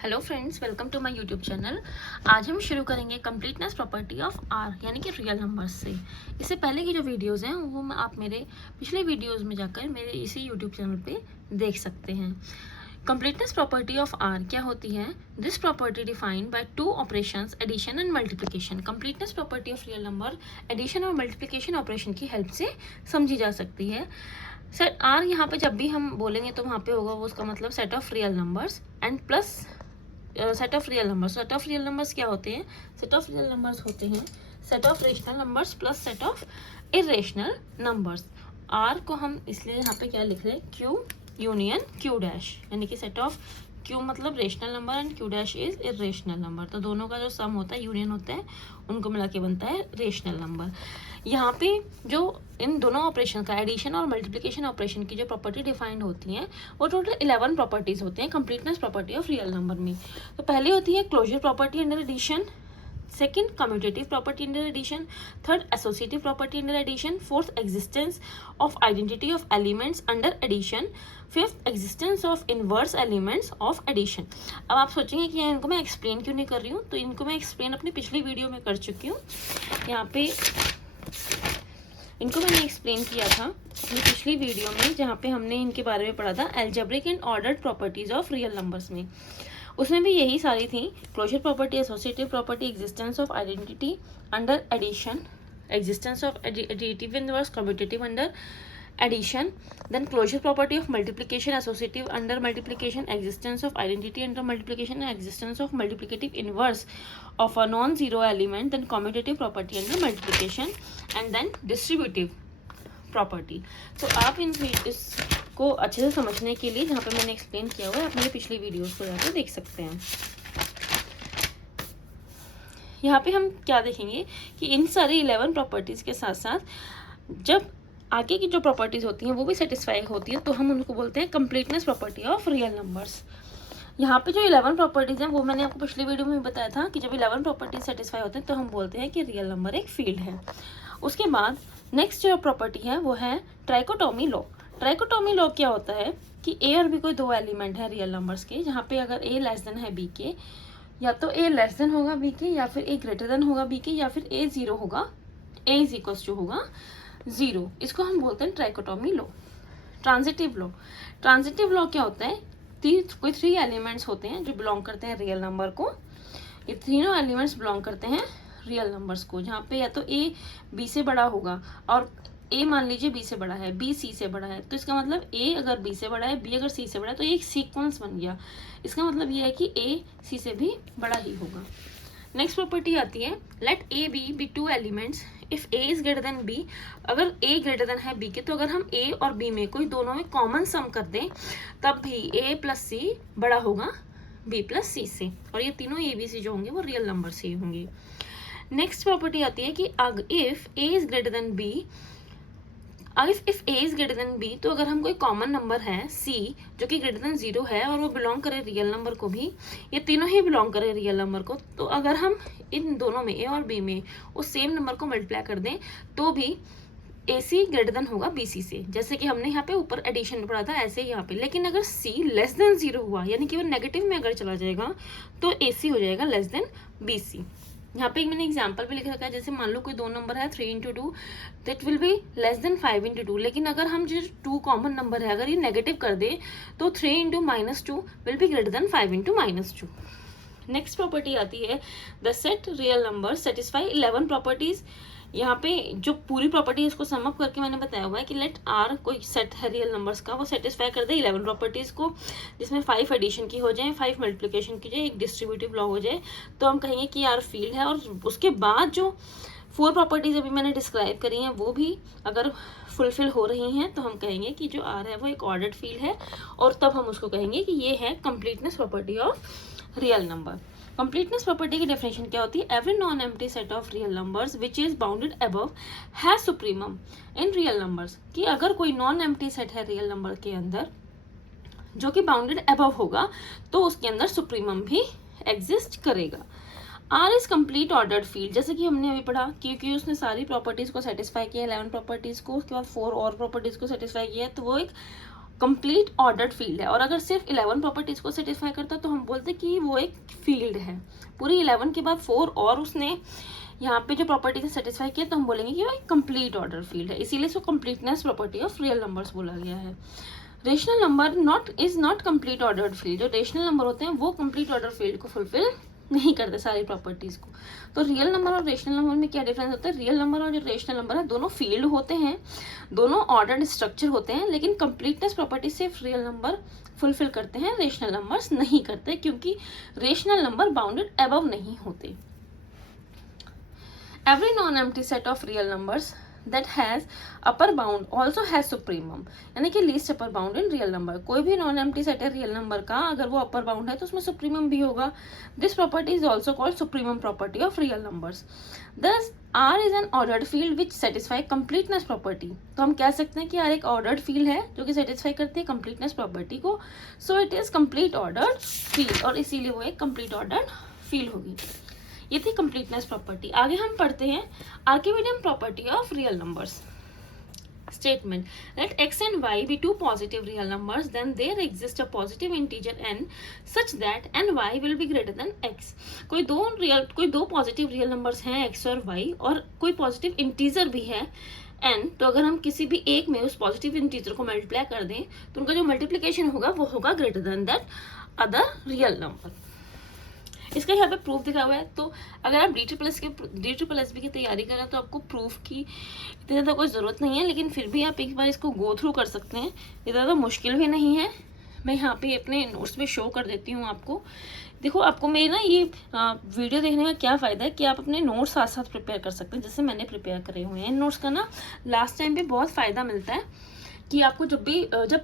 Hello friends, welcome to my YouTube channel. आज हम शुरू करेंगे कंप्लीटनेस प्रॉपर्टी ऑफ आर यानी कि रियल नंबर्स से। इससे पहले की जो वीडियोस हैं वो आप मेरे पिछले वीडियोस में जाकर मेरे इसी यूट्यूब चैनल पे देख सकते हैं। कंप्लीटनेस प्रॉपर्टी ऑफ आर क्या होती है? This property defined by two operations, addition and multiplication. Completeness property of real number addition और मल्टीप्लिकेशन ऑपरेशन की हेल्प से समझी जा सकती है। सर आर यहाँ पे जब भी हम बोलेंगे तो वहाँ पे होगा वो उसका मतलब set of real numbers and plus set of real numbers. Set of real numbers क्या होते हैं? सेट ऑफ रियल नंबर्स होते हैं set of rational numbers plus set of irrational numbers. R को हम इसलिए यहाँ पे क्या लिख रहे हैं? क्यू यूनियन क्यू डैश, यानी कि सेट ऑफ क्यू मतलब rational number and Q dash is irrational number. तो दोनों का जो सम होता है, यूनियन होता है, उनको मिला के बनता है रेशनल नंबर। यहाँ पे जो इन दोनों ऑपरेशन का एडिशन और मल्टीप्लिकेशन ऑपरेशन की जो प्रॉपर्टी डिफाइंड होती हैं वो टोटल 11 प्रॉपर्टीज होते हैं completeness property of real number में। तो पहली होती है closure property under addition, second commutative property under addition, third associative property under addition, fourth existence of identity of elements under addition, fifth existence of inverse elements of addition. अब आप सोचेंगे कि इनको मैं एक्सप्लेन क्यों नहीं कर रही हूँ, तो इनको मैं एक्सप्लेन अपनी पिछली वीडियो में कर चुकी हूँ। यहाँ पे इनको मैंने एक्सप्लेन किया था अपनी पिछली वीडियो में, जहाँ पे हमने इनके बारे में पढ़ा था algebraic and ordered properties of real numbers में। उसमें भी यही सारी थी, closure property, associative property, existence of identity under addition, existence of additive inverse, commutative under addition, then closure property of multiplication, associative under multiplication, existence of identity under multiplication, and existence of multiplicative inverse of a non-zero element, then commutative property under multiplication, and then distributive property. तो आप इसको अच्छे से समझने के लिए जहाँ पे मैंने एक्सप्लेन किया हुआ है आप मेरे पिछले वीडियोस को जाकर देख सकते हैं। यहाँ पे हम क्या देखेंगे कि इन सारी 11 प्रॉपर्टीज के साथ साथ जब आगे की जो प्रॉपर्टीज होती हैं वो भी सेटिस्फाई होती है तो हम उनको बोलते हैं completeness property of real numbers. यहाँ पे जो 11 प्रॉपर्टीज हैं वो मैंने आपको पिछली वीडियो में बताया था कि जब 11 प्रॉपर्टीज सेटिस्फाई होते हैं तो हम बोलते हैं कि रियल नंबर एक फील्ड है। उसके बाद नेक्स्ट जो प्रॉपर्टी है वो है ट्राइकोटोमी लॉ। ट्राइकोटोमी लॉ क्या होता है कि ए और बी कोई दो एलिमेंट है रियल नंबर्स के, जहाँ पे अगर ए लेस देन है बी के, या तो ए लेस देन होगा बी के, या फिर ए ग्रेटर देन होगा बी के, या फिर ए जीरो होगा, ए इज इक्वल्स टू होगा जीरो। इसको हम बोलते हैं trichotomy law. Transitive law, transitive law क्या होता है? कोई थ्री एलिमेंट्स होते हैं जो बिलोंग करते हैं रियल नंबर को, ये तीनों एलिमेंट्स बिलोंग करते हैं रियल नंबर्स को, जहाँ पे या तो ए बी से बड़ा होगा, और ए मान लीजिए बी से बड़ा है, बी सी से बड़ा है, तो इसका मतलब ए अगर बी से बड़ा है, बी अगर सी से बड़ा है, तो ये एक सीक्वेंस बन गया। इसका मतलब ये है कि ए सी से भी बड़ा ही होगा। नेक्स्ट प्रॉपर्टी आती है let a b two elements if a is greater than b. अगर ए ग्रेटर देन है बी के, तो अगर हम ए और बी में कोई दोनों में कॉमन सम कर दें तब भी ए प्लस सी बड़ा होगा बी प्लस सी से, और ये तीनों ए बी सी जो होंगे वो रियल नंबर से ही होंगे। नेक्स्ट प्रॉपर्टी आती है कि if a is greater than b, if a is greater than b, तो अगर हम कोई कॉमन नंबर है सी जो कि ग्रेटर देन जीरो है और वो बिलोंग करे रियल नंबर को भी, ये तीनों ही बिलोंग करे रियल नंबर को, तो अगर हम इन दोनों में ए और बी में उस सेम नंबर को मल्टीप्लाई कर दें तो भी ए सी ग्रेटर देन होगा बी सी से, जैसे कि हमने यहाँ पे ऊपर एडिशन में पढ़ा था ऐसे यहाँ पे। लेकिन अगर सी लेस देन जीरो हुआ, यानी कि वो नेगेटिव में अगर चला जाएगा, तो ए सी हो जाएगा लेस देन बी सी। यहाँ पे मैंने एग्जाम्पल भी लिख रखा है, जैसे मान लो कोई दो नंबर है 3 into two, that will be less than 5 into two. लेकिन अगर हम जो टू कॉमन नंबर है अगर ये नेगेटिव कर दे तो 3 into minus two will be greater then 5 into minus two. Next property आती है the set real number satisfy 11 properties. यहाँ पे जो पूरी प्रॉपर्टी इसको सम अप करके मैंने बताया हुआ है कि लेट आर कोई सेट है रियल नंबर्स का, वो सेटिस्फाई कर दे 11 प्रॉपर्टीज को, जिसमें 5 एडिशन की हो जाए, 5 मल्टीप्लिकेशन की जाए, एक डिस्ट्रीब्यूटिव लॉ हो जाए, तो हम कहेंगे कि आर फील्ड है। और उसके बाद जो 4 प्रॉपर्टीज अभी मैंने डिस्क्राइब करी हैं वो भी अगर फुलफिल हो रही हैं तो हम कहेंगे कि जो आर है वो एक ऑर्डर्ड फील्ड है, और तब हम उसको कहेंगे कि ये है completeness property of real number. Completeness property की डेफिनेशन क्या होती है? Every non empty set of real numbers which is bounded above has supremum in real numbers. कि अगर कोई नॉन एम्प्टी सेट है रियल नंबर के अंदर जो कि बाउंडेड अबव होगा तो उसके अंदर सुप्रीमम भी एग्जिस्ट करेगा। R is complete ordered field, जैसे कि हमने अभी पढ़ा, क्योंकि उसने सारी प्रॉपर्टीज को सेटिस्फाई किया 11 प्रॉपर्टीज को, उसके बाद 4 और प्रॉपर्टीज को सेटिस्फाई किया, तो वो एक कंप्लीट ऑर्डर्ड फील्ड है। और अगर सिर्फ 11 प्रॉपर्टीज को सेटिस्फाई करता तो हम बोलते कि वो एक फील्ड है। पूरी 11 के बाद 4 और उसने यहाँ पे जो प्रॉपर्टी से सेटिस्फाई किया तो हम बोलेंगे कि वो एक कंप्लीट ऑर्डर फील्ड है, इसीलिए इसको completeness property of real numbers बोला गया है। Rational number is not complete ordered field. जो रेशनल नंबर होते हैं वो कंप्लीट ऑर्डर फील्ड को फुलफिल नहीं करते सारी प्रॉपर्टीज को। तो रियल नंबर और रेशनल नंबर में क्या डिफरेंस होता है? रियल नंबर और जो रेशनल नंबर है दोनों फील्ड होते हैं, दोनों ऑर्डर्ड स्ट्रक्चर होते हैं, लेकिन कंप्लीटनेस प्रॉपर्टी सिर्फ रियल नंबर फुलफिल करते हैं, रेशनल नंबर्स नहीं करते, क्योंकि रेशनल नंबर बाउंडेड अबव नहीं होते। Every non-empty set of real numbers that has upper bound also has supremum, यानी कि least upper bound in real number। कोई भी नॉन एम्प्टी सेट है रियल नंबर का, अगर वो अपर बाउंड है तो उसमें सुप्रीमम भी होगा। This property is also called supremum property of real numbers. Thus R is an ordered field which satisfy completeness property। तो हम कह सकते हैं कि R एक ordered field है जो कि satisfy करती है completeness property को, so it is complete ordered field, और इसीलिए वो एक complete ordered field होगी। ये थी कंप्लीटनेस प्रॉपर्टी। आगे हम पढ़ते हैं Archimedean property of real numbers. Statement, let x and y be two positive real numbers, then there exists a positive integer n such that n y will be greater than x। कोई दो positive real numbers हैं x और y, और कोई positive integer भी है n। तो अगर हम किसी भी एक में उस पॉजिटिव इंटीजर को मल्टीप्लाई कर दें तो उनका जो मल्टीप्लीकेशन होगा वो होगा greater then that other real number. इसका यहाँ पे प्रूफ दिखा हुआ है। तो अगर आप DSSB की तैयारी करें तो आपको प्रूफ की इतनी ज़्यादा कोई ज़रूरत नहीं है, लेकिन फिर भी आप एक बार इसको गो थ्रू कर सकते हैं, ये ज़्यादा मुश्किल भी नहीं है। मैं यहाँ पे अपने नोट्स में शो कर देती हूँ आपको। देखो, आपको मेरे ना ये वीडियो देखने का क्या फ़ायदा है कि आप अपने नोट्स साथ साथ प्रिपेयर कर सकते हैं, जैसे मैंने प्रिपेयर करे हुए हैं। इन नोट्स का ना लास्ट टाइम पे बहुत फ़ायदा मिलता है कि आपको जब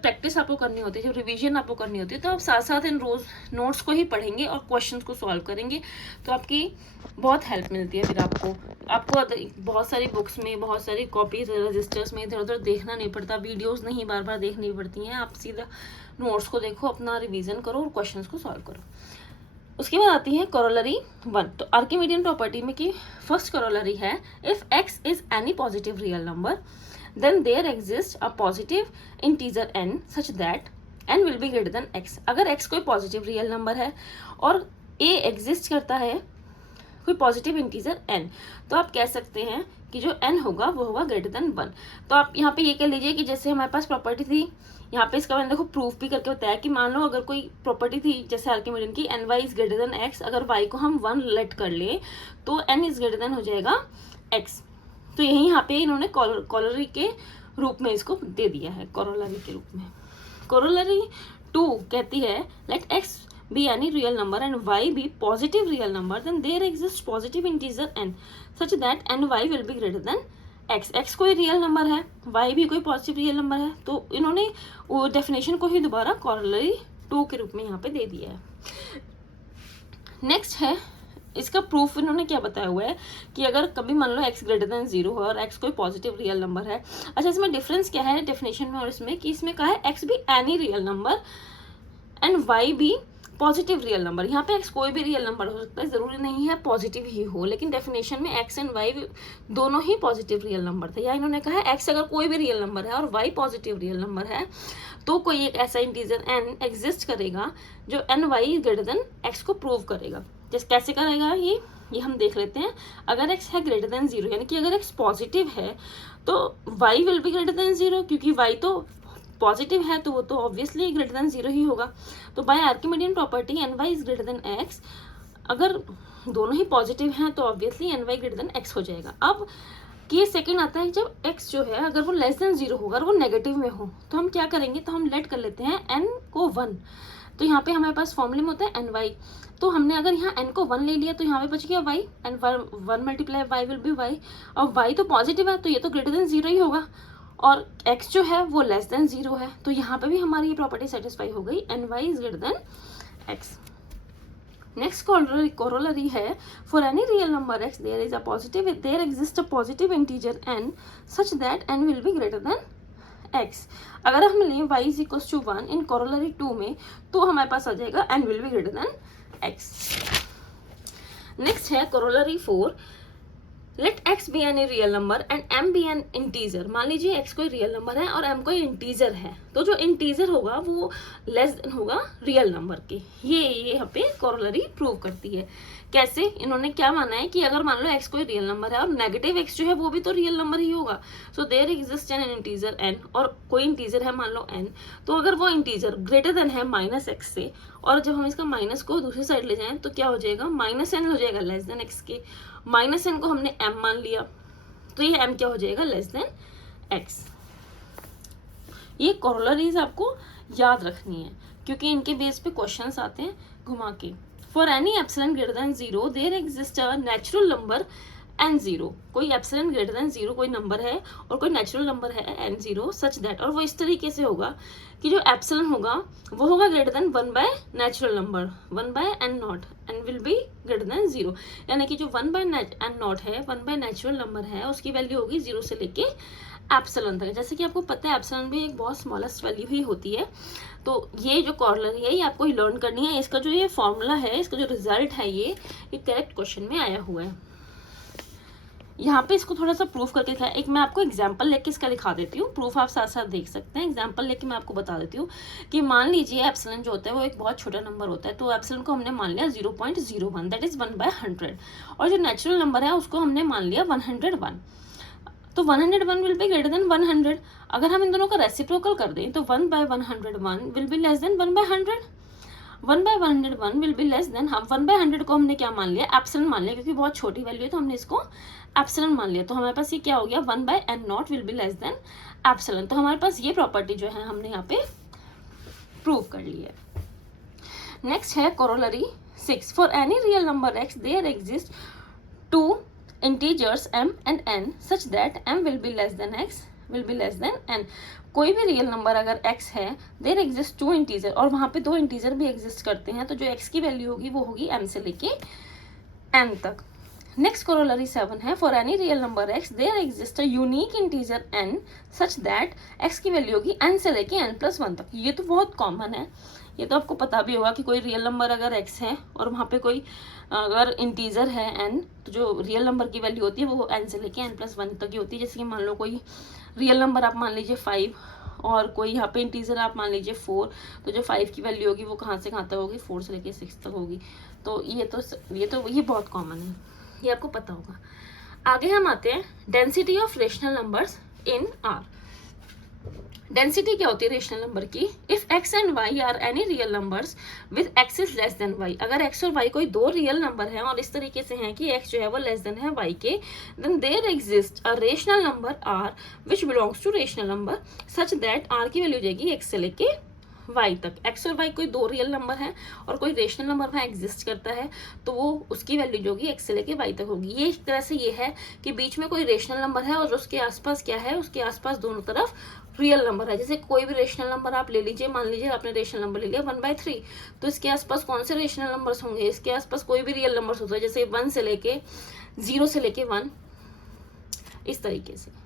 प्रैक्टिस आपको करनी होती है, जब रिवीजन आपको करनी होती है, तो आप साथ साथ इन रोज नोट्स को ही पढ़ेंगे और क्वेश्चंस को सॉल्व करेंगे, तो आपकी बहुत हेल्प मिलती है। फिर आपको बहुत सारी बुक्स में, बहुत सारी कॉपीज रजिस्टर्स में इधर उधर देखना नहीं पड़ता, वीडियोस नहीं बार बार देखनी पड़ती हैं। आप सीधा नोट्स को देखो, अपना रिविजन करो और क्वेश्चन को सॉल्व करो। उसके बाद आती है कोरोलरी 1। तो आर्किमिडियन प्रॉपर्टी में की फर्स्ट कोरोलरी है, if x is any positive real number then there exists a positive integer n such that n will be greater than x। अगर x कोई पॉजिटिव रियल नंबर है और a exist करता है कोई पॉजिटिव इंटीजर n, तो आप कह सकते हैं कि जो n होगा वो होगा ग्रेटर देन 1। तो आप यहाँ पे ये कह लीजिए कि जैसे हमारे पास प्रॉपर्टी थी, यहाँ पे इसका मैंने देखो प्रूफ भी करके बताया कि मान लो अगर कोई प्रॉपर्टी थी जैसे आर्किमिडियन की ny is greater than x, अगर y को हम 1 लेट कर ले तो n इज ग्रेटर देन हो जाएगा x। तो यही यहाँ पे इन्होंने कोरोलरी के रूप में इसको दे दिया है, कोरोलरी के रूप में। कोरोलरी 2 कहती है, let x be any real number and y be positive real number, then there exist positive integer n such that n y will be greater than x। x कोई रियल नंबर है, y भी कोई positive real number है, तो इन्होंने वो definition को ही दोबारा कोरोलरी 2 के रूप में यहाँ पे दे दिया है। नेक्स्ट है, इसका प्रूफ इन्होंने क्या बताया हुआ है कि अगर कभी मान लो x ग्रेटर देन 0 हो और x कोई पॉजिटिव रियल नंबर है। अच्छा, इसमें डिफरेंस क्या है डेफिनेशन में और इसमें, कि इसमें कहा है x भी any real number and y भी पॉजिटिव रियल नंबर। यहाँ पे x कोई भी रियल नंबर हो सकता है, जरूरी नहीं है पॉजिटिव ही हो, लेकिन डेफिनेशन में x एंड y दोनों ही पॉजिटिव रियल नंबर थे। या इन्होंने कहा है x अगर कोई भी रियल नंबर है और y पॉजिटिव रियल नंबर है तो कोई एक ऐसा इंटीजर n एग्जिस्ट करेगा जो n y greater than x को प्रूव करेगा। जैसे कैसे करेगा ये हम देख लेते हैं। अगर x है ग्रेटर देन 0, यानी कि अगर x पॉजिटिव है तो y will be greater than 0, क्योंकि y तो पॉजिटिव है तो वो तो ऑब्वियसली ग्रेटर देन 0 ही होगा। तो by Archimedean property n y is greater than x, अगर दोनों ही पॉजिटिव हैं तो obviously n y greater than x हो जाएगा। अब कि सेकंड आता है, जब x जो है अगर वो लेस देन 0 होगा और वो नेगेटिव में हो तो हम क्या करेंगे, तो हम लेट कर लेते हैं n को 1। तो यहाँ पे हमारे पास फॉर्मूले में होता है एन वाई, तो हमने अगर यहाँ n को 1 ले लिया तो यहाँ पे बच गया y, and 1 multiply y will be y। और y तो पॉजिटिव है तो ये तो ग्रेटर देन 0 ही होगा, और x जो है वो लेस देन 0 है, तो यहाँ पे भी हमारी ये प्रॉपर्टी सेटिस्फाई हो गई, n y is greater than x। Next corollary है, for any real number x there is a positive, there exist a positive integer n such that n will be greater than x। अगर हम लें y is equal to 1 in corollary 2 में तो हमारे पास आ जाएगा n will be greater than x। Next है corollary 4, let x be an a real number and m be an integer. मान लीजिए x कोई रियल नंबर है और m कोई इंटीजर है, तो जो इंटीजर होगा वो लेस देन होगा रियल नंबर के। ये यहाँ पे कोरोलरी प्रूव करती है। कैसे? इन्होंने क्या माना है कि अगर मान लो x कोई रियल नंबर है और नेगेटिव x जो है वो भी तो रियल नंबर ही होगा। So there exist an integer n, और कोई इंटीजर है मान लो n, तो अगर वो इंटीजर ग्रेटर देन है -x से, और जब हम इसका माइनस को दूसरी साइड ले जाएं तो क्या हो जाएगा, -n हो जाएगा लेस देन x के। -n को हमने m मान लिया, तो ये m क्या हो जाएगा, लेस देन x। ये कोरोलरीज आपको याद रखनी है क्योंकि इनके बेस पे क्वेश्चंस आते हैं घुमा के। For any epsilon greater than 0 there exist a natural number n0। कोई एप्सिलॉन ग्रेटर देन 0 कोई नंबर है और कोई नेचुरल नंबर है n0 सच दैट, और वो इस तरीके से होगा कि जो एप्सिलॉन होगा वो होगा greater than 1 by natural number 1 by n0 and will be greater than 0। यानी कि जो 1 बाय n0 है, 1 बाय नेचुरल नंबर है, उसकी वैल्यू होगी 0 से लेके एप्सिलॉन तक। जैसे कि आपको पता है एप्सिलॉन भी एक बहुत स्मॉलेस्ट वैल्यू ही होती है। तो ये जो कॉर्नर है ये आपको लर्न करनी है। इसका जो ये फॉर्मूला है, इसका जो रिजल्ट है ये करेक्ट क्वेश्चन में आया हुआ है। यहाँ पे इसको थोड़ा सा प्रूफ करके दिखाया। एक मैं आपको एग्जांपल लेके इसका दिखा देती हूँ, प्रूफ आप साथ साथ देख सकते हैं। एग्जांपल लेके मैं आपको बता देती हूँ कि मान लीजिए एप्सिलॉन जो होता है वो एक बहुत छोटा नंबर होता है, तो एप्सिलॉन को हमने मान लिया 0.01, दैट इज 1/100, और जो नेचुरल नंबर है उसको हमने मान लिया 101। तो 101 विल बी ग्रेटर देन 100। अगर हम इन दोनों का रेसिप्रोकल कर दें तो 1/101 will be less than 1/100। 1/101 will be less than, हम 1/100 को हमने क्या मान लिया, एप्सिलॉन मान लिया, क्योंकि बहुत छोटी वैल्यू है तो हमने इसको एप्सिलॉन मान लिया। तो हमारे पास ये क्या हो गया, 1/n0 will be less than epsilon. तो हमारे पास ये प्रॉपर्टी जो है हमने यहाँ पे प्रूव कर ली है। नेक्स्ट है corollary 6। For any real number x there exist 2 integers m and n such that m will be less than x will be less than n। कोई भी रियल नंबर अगर x है, देयर एग्जिस्ट 2 इंटीजर, और वहाँ पे 2 integer भी exist करते हैं, तो जो x की वैल्यू होगी वो होगी m से लेके n तक। नेक्स्ट कोरोलरी 7 है। For any real number x there exist a unique integer n such that x की वैल्यू होगी n से लेके n+1 तक। ये तो बहुत कॉमन है, ये तो आपको पता भी होगा कि कोई रियल नंबर अगर x है और वहाँ पे कोई अगर इंटीजर है n, तो जो रियल नंबर की वैल्यू होती है वो n से लेके n+1 तक की होती है। जैसे कि मान लो कोई रियल नंबर आप मान लीजिए 5 और कोई यहाँ पे इंटीजर आप मान लीजिए 4, तो जो 5 की वैल्यू होगी वो कहाँ से कहाँ तक होगी, 4 से लेके 6 तक होगी। तो ये बहुत कॉमन है, ये आपको पता होगा। आगे हम आते हैं density of rational numbers in R। Density क्या होती है रेशनल नंबर की? If x and y are any real numbers with x is less than y। अगर x और y कोई दो रियल नंबर हैं और इस तरीके से हैं कि x जो है वो लेस देन है y के, then there exist a rational number r which belongs to rational number such that r की वैल्यू जाएगी x से लेके y तक। x और y कोई दो रियल नंबर है और कोई रेशनल नंबर वहाँ एग्जिस्ट करता है, तो वो उसकी वैल्यू जो होगी x से लेके y तक होगी। ये एक तरह से ये है कि बीच में कोई रेशनल नंबर है और उसके आसपास क्या है, उसके आसपास दोनों तरफ रियल नंबर है। जैसे कोई भी रेशनल नंबर आप ले लीजिए, मान लीजिए आपने रेशनल नंबर ले लिया 1/3, तो इसके आसपास कौन से रेशनल नंबर्स होंगे, इसके आसपास कोई भी रियल नंबर्स होता है, जैसे 1 से लेके 0 से लेके 1, इस तरीके से।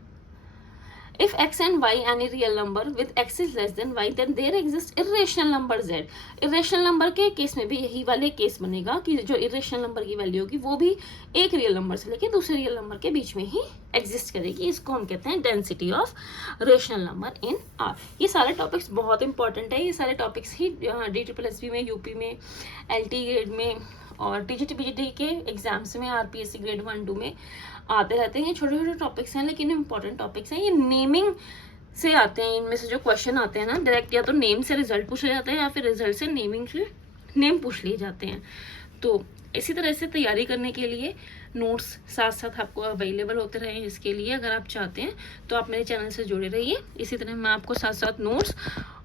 If x and y any real number with x is less than y, then there exists irrational number z। irrational number के केस में भी यही वाले केस बनेगा कि जो irrational number की वैल्यू होगी वो भी एक रियल नंबर से लेके दूसरे रियल नंबर के बीच में ही एग्जिस्ट करेगी। इसको हम कहते हैं density of rational number in R। ये सारे टॉपिक्स बहुत इंपॉर्टेंट है। ये सारे टॉपिक्स ही DSSB में, यूपी में, LT ग्रेड में और TGT PGT के एग्जाम्स में, RPSC ग्रेड 1-2 में आते रहते हैं। ये छोटे छोटे टॉपिक्स हैं लेकिन इंपॉर्टेंट टॉपिक्स हैं। ये नेमिंग से आते हैं, इनमें से जो क्वेश्चन आते हैं ना, डायरेक्ट या तो नेम से रिजल्ट पूछ लिया जाता है या फिर रिजल्ट से नेमिंग से नेम पूछ लिए जाते हैं। तो इसी तरह से तैयारी करने के लिए नोट्स साथ साथ आपको अवेलेबल होते रहें। इसके लिए अगर आप चाहते हैं तो आप मेरे चैनल से जुड़े रहिए। इसी तरह मैं आपको साथ साथ नोट्स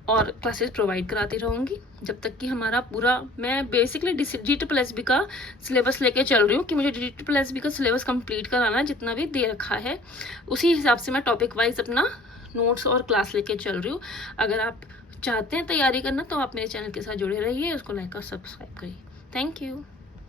और क्लासेस प्रोवाइड कराती रहूँगी जब तक कि हमारा पूरा, मैं बेसिकली DSSB का सिलेबस लेके चल रही हूँ कि मुझे DSSB का सिलेबस कंप्लीट कराना जितना भी दे रखा है, उसी हिसाब से मैं टॉपिक वाइज अपना नोट्स और क्लास लेके चल रही हूँ। अगर आप चाहते हैं तैयारी करना तो आप मेरे चैनल के साथ जुड़े रहिए, उसको लाइक और सब्सक्राइब करिए। Thank you.